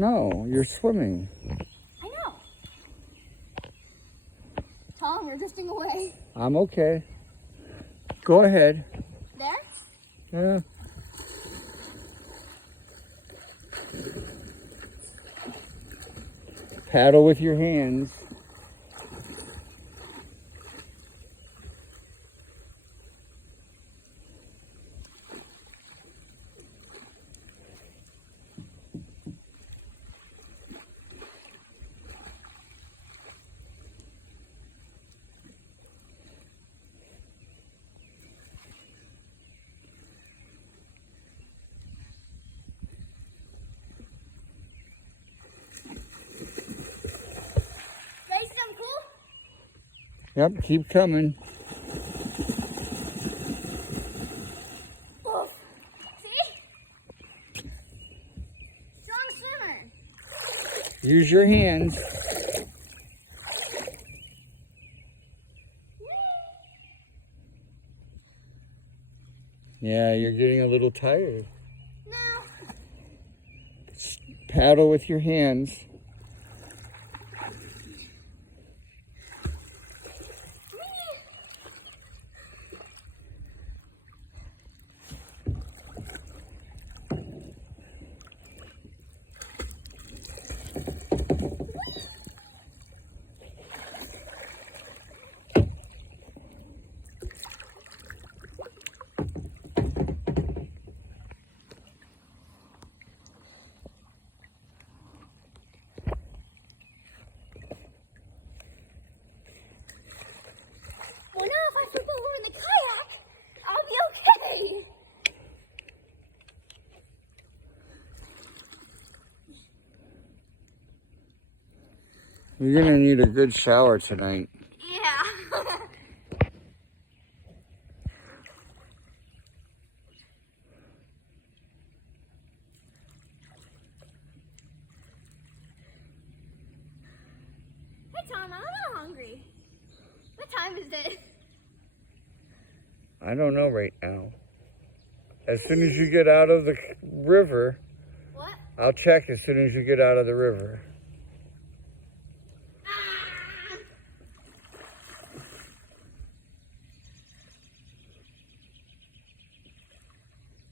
No, you're swimming. I know. Tom, you're drifting away. I'm okay. Go ahead. There? Yeah. Paddle with your hands. Ready, something cool? Yep, keep coming. Oof. See? Strong swimmer. Use your hands. Yeah, you're getting a little tired. No. Paddle with your hands. Well, now if I flip over in the kayak, I'll be okay. You're gonna need a good shower tonight. Yeah. Hey, Tom, I'm a little hungry. What time is it? I don't know right now. As soon as you get out of the river, What? I'll check as soon as you get out of the river. Ah!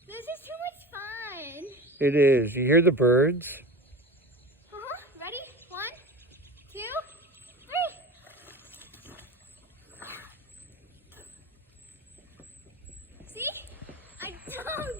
This is too much fun. It is. You hear the birds? Uh-huh. Ready? 1, 2, 3. See? I told